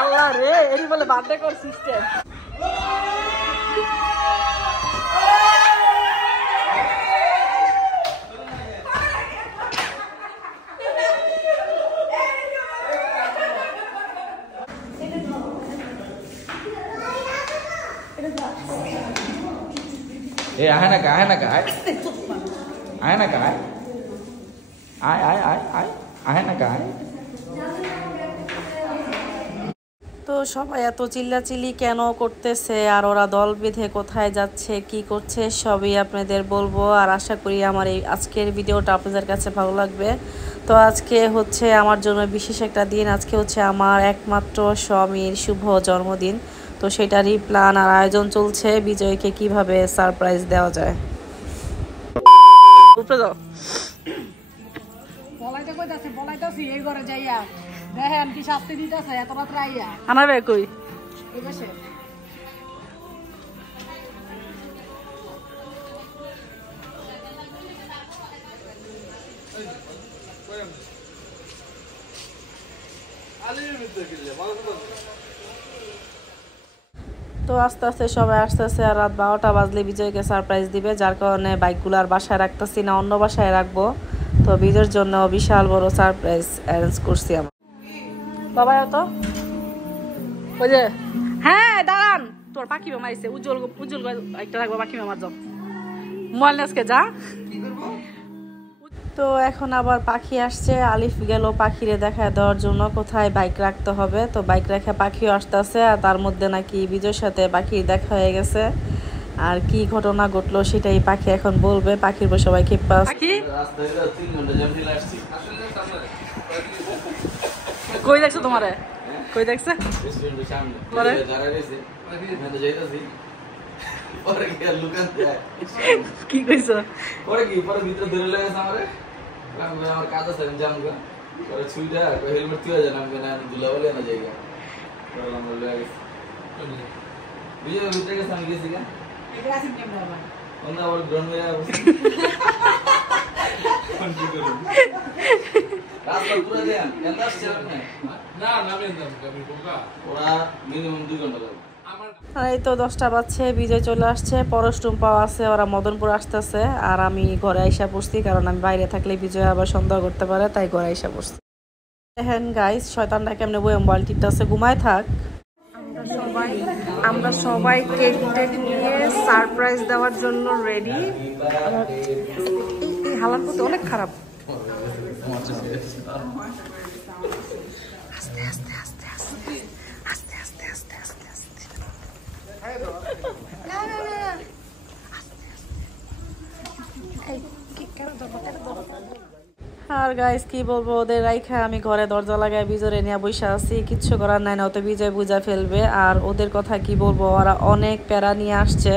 আল্লাহ রে, এরই বলে বার্থডে কর system. Ê, ai nè cái, ai nè cái, ai nè cái, ai nè cái. তো সবাই এত চিল্লাচিল্লি কেন করতেছে আর ওরা দল বেঁধে কোথায় যাচ্ছে কি করছে সবই আপনাদের বলবো। আর আশা করি আমার এই আজকের ভিডিওটা আপনাদের কাছে ভালো লাগবে। তো আজকে হচ্ছে আমার জন্য বিশেষ একটা দিন। আজকে হচ্ছে আমার একমাত্র স্বামীর শুভ জন্মদিন। তো সেটারই প্ল্যান আর আয়োজন চলছে বিজয়কে কিভাবে সারপ্রাইজ দেওয়া যায়। উপরে যাও, বলাইতে কইতাছে বলাইতাছি এই ঘরে যাইয়া দেখেন কি শাস্তি দিতেছে এত রাত্রে আইয়া আমার বে কই এই বসে তো আস্তে আস্তে সবাই আসতেছে আর রাত 12টা বাজলে বিজয়কে সারপ্রাইজ দিবে, যার কারণে বাইকগুলো আর বাসায় রাখতেছি না, অন্য বাসায় রাখবো। তো বিজয়ের জন্য বিশাল বড় সারপ্রাইজ অ্যারেঞ্জ করছি আমরা। বাবা তো ওই যে হ্যাঁ দাঁড়ান, তোর পাখি মামা আইছে, উজ্জ্বল উজ্জ্বল একটা রাখবো পাখি মামার জন্য মোবাইল আজকে যা। তো এখন আবার পাখি আসছে, আলিফ গেল পাখিরে দেখা দেওয়ার জন্য কোথায় বাইক রাখতে হবে। তো বাইক রেখে পাখিও আসতেছে আর তার মধ্যে নাকি বিজয়ের সাথে পাখির দেখা হয়ে গেছে। আর কি ঘটনা ঘটলো সেটাই পাখি এখন বলবে। পাখির বসে সবাই খেপা পাখি কই দেখছো তোমারে, কই দেখছে কি কইছো পরে কি পরে ভিতরে ধরে লাগেছে আমারে আমার কাজ আছে আমি যাম গো পরে ছুইটা হেলমেট তুই জানা আমি না দুলা বলে না জায়গা পরে আমরা লাগে বিজয় ভিতরে গেছে আমি গেছি গা এটা আসিন কেমন বাবা ওনা ওর ড্রোন মেরা কোন কি করব রাস্তা পুরো দেন কেন আসছে না নামেন দাম আমি কোকা ওরা মিনিমাম 2 ঘন্টা লাগে। এই তো 10টা বাজছে, বিজয় চলে আসছে, পরশ টুম্পাও আছে, ওরা মদনপুর আসতেছে। আর আমি ঘরে আইসা পড়ছি, কারণ আমি বাইরে থাকলে বিজয় আবার সন্দেহ করতে পারে, তাই ঘরে আইসা পড়ছি। দেখেন গাইস শয়তানটা কেমনে বই মোবাইল টিপতেছে, ঘুমায় থাক। আমরা সবাই কেক টেক নিয়ে সারপ্রাইজ দেওয়ার জন্য রেডি। এই হালার করতে অনেক খারাপ। আস্তে আস্তে আস্তে আস্তে আস্তে আস্তে আস্তে আস্তে আস্তে আর গাইস কি বলবো, ওদের রাইখা আমি ঘরে দরজা লাগায় বিজয় নিয়ে বসে আছি, কিচ্ছু করার নাই, না তো বিজয় বুঝা ফেলবে। আর ওদের কথা কি বলবো, ওরা অনেক প্যারা নিয়ে আসছে,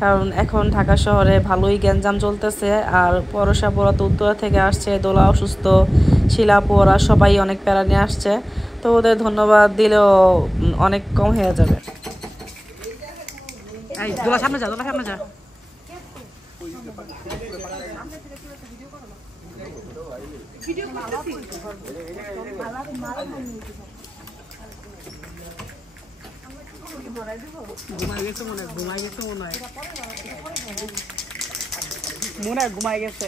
কারণ এখন ঢাকা শহরে ভালোই গ্যাঞ্জাম চলতেছে। আর পরশাপুর তো উত্তরা থেকে আসছে, দোলা অসুস্থ, শিলাপু, ওরা সবাই অনেক প্যারা নিয়ে আসছে। তো ওদের ধন্যবাদ দিলেও অনেক কম হয়ে যাবে। এই দোলা সামনে যা, দোলা সামনে যা। ঘুমাই গেছে মনে হয়, ঘুমাই গেছে মনে হয়, মনে হয় ঘুমাই গেছে।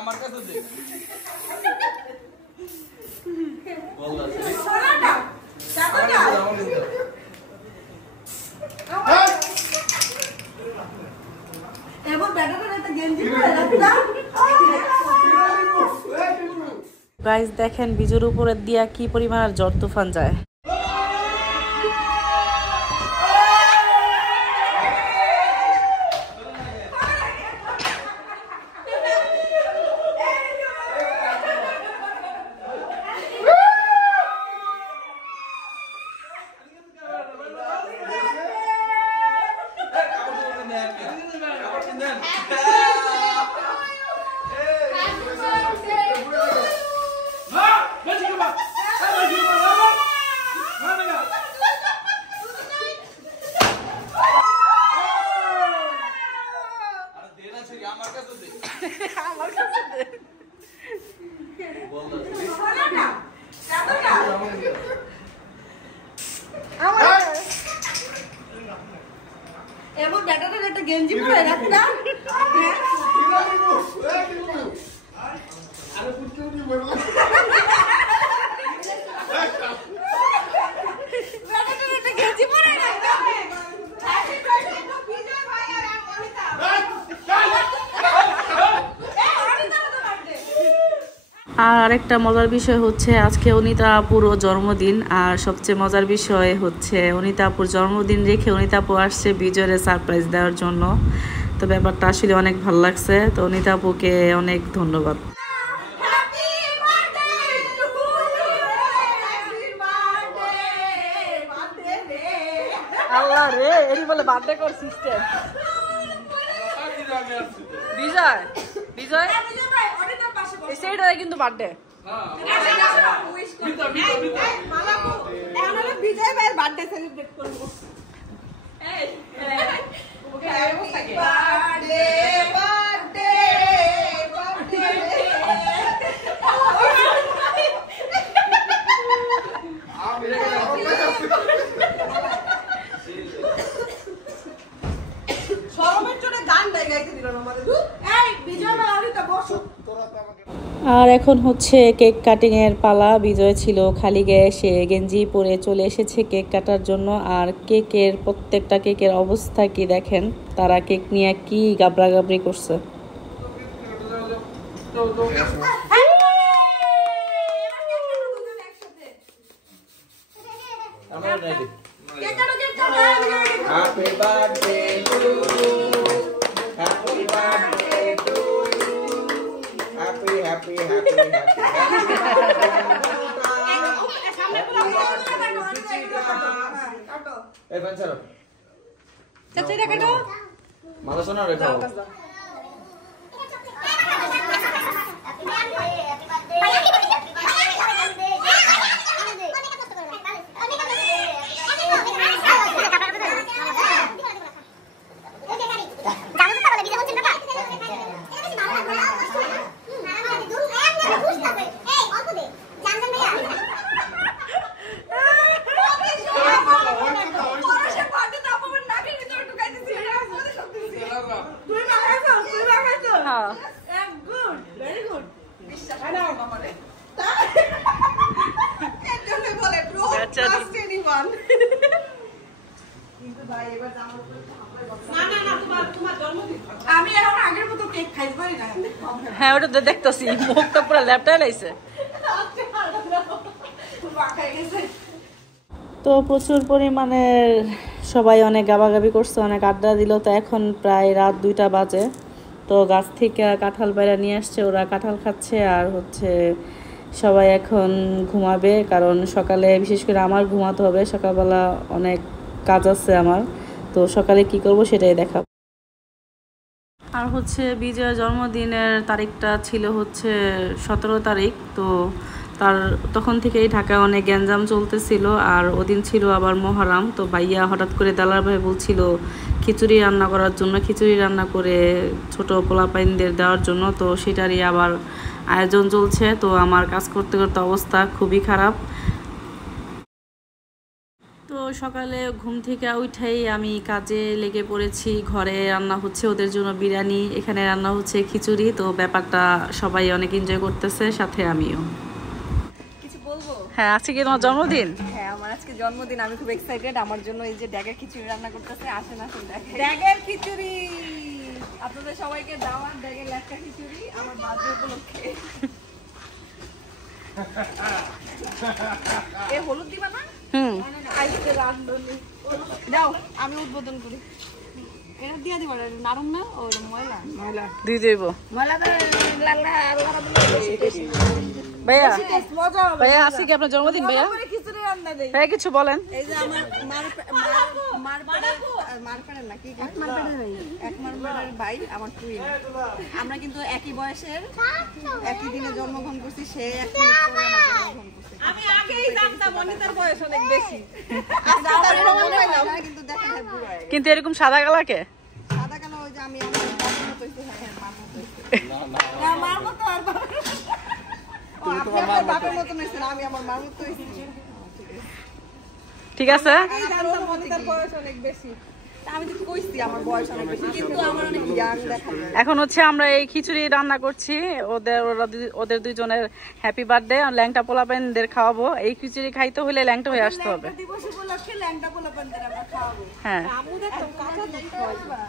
আমার কাছে দে বল গাইস দেখেন বিজুর উপরে দিয়া কি পরিমাণ ঝড় তুফান যায়। এমন ব্যাটাটা একটা গেঞ্জি পরে রাখতা আর আরেকটা মজার বিষয় হচ্ছে আজকে অনিতা আপুর জন্মদিন। আর সবচেয়ে মজার বিষয় হচ্ছে অনিতা আপুর জন্মদিন রেখে অনিতা আপু আসছে বিজয়ের সারপ্রাইজ দেওয়ার জন্য। তো ব্যাপারটা আসলে অনেক ভালো লাগছে। তো অনিতা আপুকে অনেক ধন্যবাদ। আল্লাহ রে এরই বলে বার্থডে কর সিস্টেম। বিজয় বিজয় সেইটা কিন্তু বার্থডে বিজয় ভাইয়ের বার্থডে সেলিব্রেট করবো। আর এখন হচ্ছে কেক কাটিং এর পালা। বিজয় ছিল খালি গায়ে, সে গেঞ্জি পরে চলে এসেছে কেক কাটার জন্য। আর কেকের প্রত্যেকটা কেকের অবস্থা কি দেখেন, তারা কেক নিয়ে কি গাবড়াগাবড়ি করছে। Happy birthday to you. Happy birthday to you. Happy, happy, happy, happy. Eh, Pansaro. চাচা এটা কাটো। Malas na rin ako. হ্যাঁ ওটা তো দেখতেছি, মুখটা পুরো ল্যাপটাই লাইছে। তো প্রচুর পরিমাণে সবাই অনেক গাবাগাবি করছে, অনেক আড্ডা দিল। তো এখন প্রায় রাত 2টা বাজে। তো গাছ থেকে কাঁঠাল বাইরা নিয়ে আসছে, ওরা কাঁঠাল খাচ্ছে। আর হচ্ছে সবাই এখন ঘুমাবে, কারণ সকালে বিশেষ করে আমার ঘুমাতে হবে। সকালবেলা অনেক কাজ আছে আমার, তো সকালে কি করব সেটাই দেখাবো। আর হচ্ছে বিজয়ের জন্মদিনের তারিখটা ছিল হচ্ছে 17 তারিখ। তো তার তখন থেকেই ঢাকায় অনেক গ্যাঞ্জাম চলতেছিল। আর ওদিন ছিল আবার মহরম। তো ভাইয়া হঠাৎ করে দালার ভাই বলছিল খিচুড়ি রান্না করার জন্য, খিচুড়ি রান্না করে ছোট পোলাপাইনদের দেওয়ার জন্য। তো সেটারই আবার আয়োজন চলছে। তো আমার কাজ করতে করতে অবস্থা খুবই খারাপ। তো সকালে ঘুম থেকে উঠেই আমি কাজে লেগে পড়েছি। ঘরে রান্না হচ্ছে ওদের জন্য বিরিয়ানি, এখানে রান্না হচ্ছে খিচুড়ি। তো ব্যাপারটা সবাই অনেক এনজয় করতেছে, সাথে আমিও। কিছু বলবো? হ্যাঁ, আজকে কি তোমার জন্মদিন? হ্যাঁ, আমার আজকে জন্মদিন। আমি খুব এক্সাইটেড। আমার জন্য এই যে ড্যাগের খিচুড়ি রান্না করতেছে। আসেন আসেন, ড্যাগের খিচুড়ি আপনাদের আপনাদের সবাইকে দাওয়াত দেখে লেটকা খিচুড়ি আমার বার্থডে উপলক্ষে। এ হলুদ দিবা না? আজকে রান্ধনি। যাও আমি উদ্বোধন করি। এটা দিয়ে দিবা নারুম না ও ময়লা ময়লা দিয়ে দেব ময়লা লাগলা আর ওরা দিলে ভাইয়া মজা হবে। ভাইয়া আজকে কি আপনার জন্মদিন ভাইয়া? খিচুড়ি রান্না দেই। ভাইয়া কিছু বলেন। এই যে আমার মারপেড়ের না কি এক মারপেড়ের ভাই আমার টুইন। আমরা কিন্তু একই বয়সের একই দিনে জন্মগ্রহণ করছি। সে এক মিনিট পরে আমার জন্মগ্রহণ করছে। আমি আগেই জানতাম অনিতার বয়স অনেক বেশি। কিন্তু দেখা যায় বুড়া হয়ে গেছে। কিন্তু এরকম সাদা কালাকে সাদা কালো ওই যে আমি আমার বাবার মতো হইছে। হ্যাঁ মার মতো হইছে। না মার মতো আর আপনি আমার বাবার মতো হইছেন আমি আমার মার মতো হইছি। ঠিক আছে অনিতার বয়স অনেক বেশি। আমি তো কইছি আমার বয়স অনেক বেশি কিন্তু আমার অনেক ইয়াং দেখা যায়। এখন হচ্ছে আমরা এই খিচুড়ি রান্না করছি ওদের দুইজনের হ্যাপি বার্থডে আর ল্যাংটা পোলাপানদের খাওয়াবো। এই খিচুড়ি খাইতে হলে ল্যাংটা হয়ে আসতে হবে। দিবস উপলক্ষে ল্যাংটা পোলাপানদের আমরা খাওয়াবো। হ্যাঁ আমু দেখতাম কাঁচা দুধ খাওয়াইবা।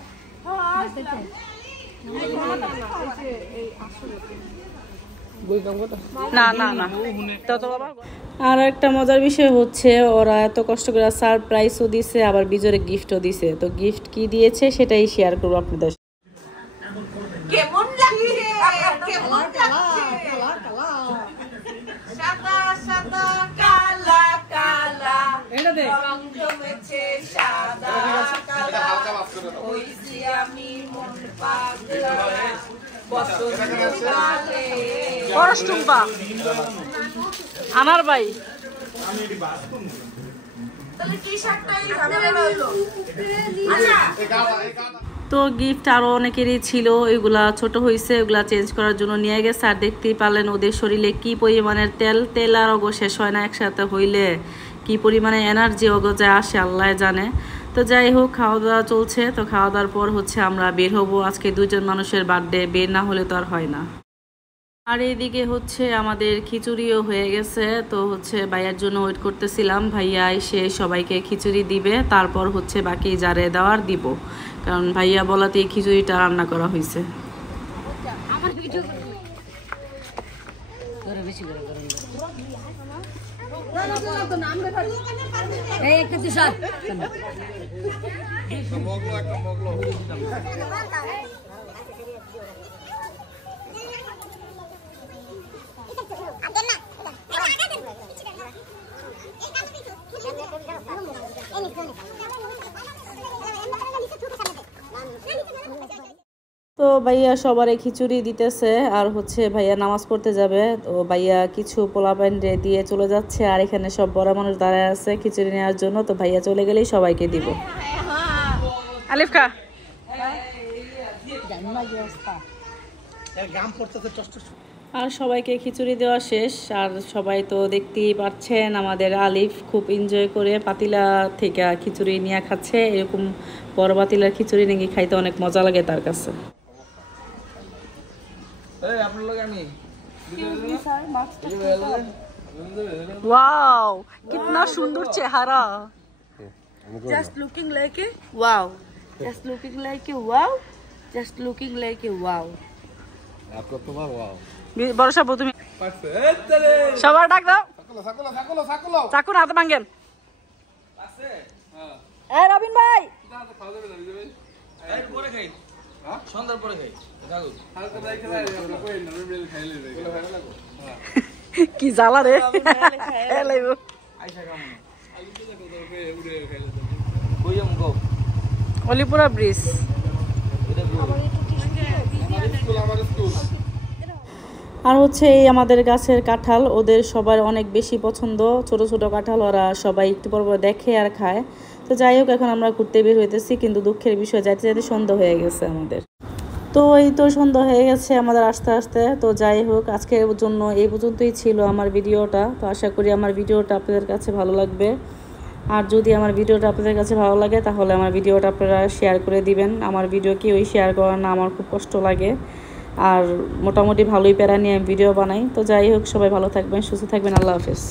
না না না তত বাবা। আর একটা মজার বিষয় হচ্ছে ওরা এত কষ্ট করে সারপ্রাইজও দিছে আবার বিজোরে গিফটও দিছে। তো গিফট কি দিয়েছে সেটাই শেয়ার করবো আপনাদের। কেমন লাগছে? কেমন লাগছে? সাদা সাদা কালা কালা রং জমেছে সাদা কালা হইছি আমি মন পাগলা বসন্তকালে। পরশ টুম্পা আনার ভাই তাহলে টি শার্টটাই ঝামেলা হইলো। আচ্ছা তো গিফট আরও অনেকেরই ছিল, এগুলা ছোট হয়েছে, এগুলা চেঞ্জ করার জন্য নিয়ে গেছে। আর দেখতেই পারলেন ওদের শরীরে কি পরিমাণের তেল আর অগো শেষ হয় না একসাথে হইলে কি পরিমাণে এনার্জি অগজায় আসে আল্লাহ জানে। তো যাই হোক খাওয়া দাওয়া চলছে। তো খাওয়া দাওয়ার পর হচ্ছে আমরা বের হবো। আজকে দুজন মানুষের বার্থডে, বের না হলে তো আর হয় না। আর এইদিকে হচ্ছে আমাদের খিচুড়িও হয়ে গেছে। তো হচ্ছে ভাইয়ার জন্য ওয়েট করতেছিলাম, ভাইয়া এসে সবাইকে খিচুড়ি দিবে, তারপর হচ্ছে বাকি যারে দেওয়ার দিব, কারণ ভাইয়া বলাতে এই খিচুড়িটা রান্না করা হয়েছে। তো ভাইয়া সবারে খিচুড়ি দিতেছে আর হচ্ছে ভাইয়া নামাজ পড়তে যাবে। তো ভাইয়া কিছু পোলাপান দিয়ে চলে যাচ্ছে আর এখানে সব বড় মানুষ দাঁড়ায় আছে খিচুড়ি নেওয়ার জন্য। তো ভাইয়া চলে গেলেই সবাইকে দিব। আলিফ খা। আর সবাইকে খিচুড়ি দেওয়া শেষ। আর সবাই তো দেখতেই পাচ্ছেন আমাদের আলিফ খুব এনজয় করে পাতিলা থেকে খিচুড়ি নিয়ে খাচ্ছে। এরকম বড় পাতিলার খিচুড়ি নাকি খাইতে অনেক মজা লাগে তার কাছে। वाओ कितना सुंदर चेहरा। Just looking like a wow. Just looking like a wow. Just looking like a wow. आपको तो वाओ বড় সাবু তুমি সবার ডাক দাও। চাকু না হাতে ভাঙেন। এই রবিন ভাই সন্ধ্যার পরে খাই কি জ্বালা রে। অলিপুরা ব্রিজ। আর হচ্ছে এই আমাদের গাছের কাঁঠাল ওদের সবার অনেক বেশি পছন্দ। ছোট ছোট কাঁঠাল ওরা সবাই একটু পর দেখে আর খায়। তো যাই হোক এখন আমরা ঘুরতে বের হইতেছি, কিন্তু দুঃখের বিষয় যাইতে যাইতে সন্ধ্যা হয়ে গেছে আমাদের। তো এই তো সন্ধ্যা হয়ে গেছে আমাদের আস্তে আস্তে। তো যাই হোক আজকের জন্য এই পর্যন্তই ছিল আমার ভিডিওটা। তো আশা করি আমার ভিডিওটা আপনাদের কাছে ভালো লাগবে। আর যদি আমার ভিডিওটা আপনাদের কাছে ভালো লাগে তাহলে আমার ভিডিওটা আপনারা শেয়ার করে দিবেন। আমার ভিডিও কেউই শেয়ার করার না, আমার খুব কষ্ট লাগে। আর মোটামুটি ভালোই প্যারা নিয়ে আমি ভিডিও বানাই। তো যাই হোক সবাই ভালো থাকবেন, সুস্থ থাকবেন, আল্লাহ হাফেজ।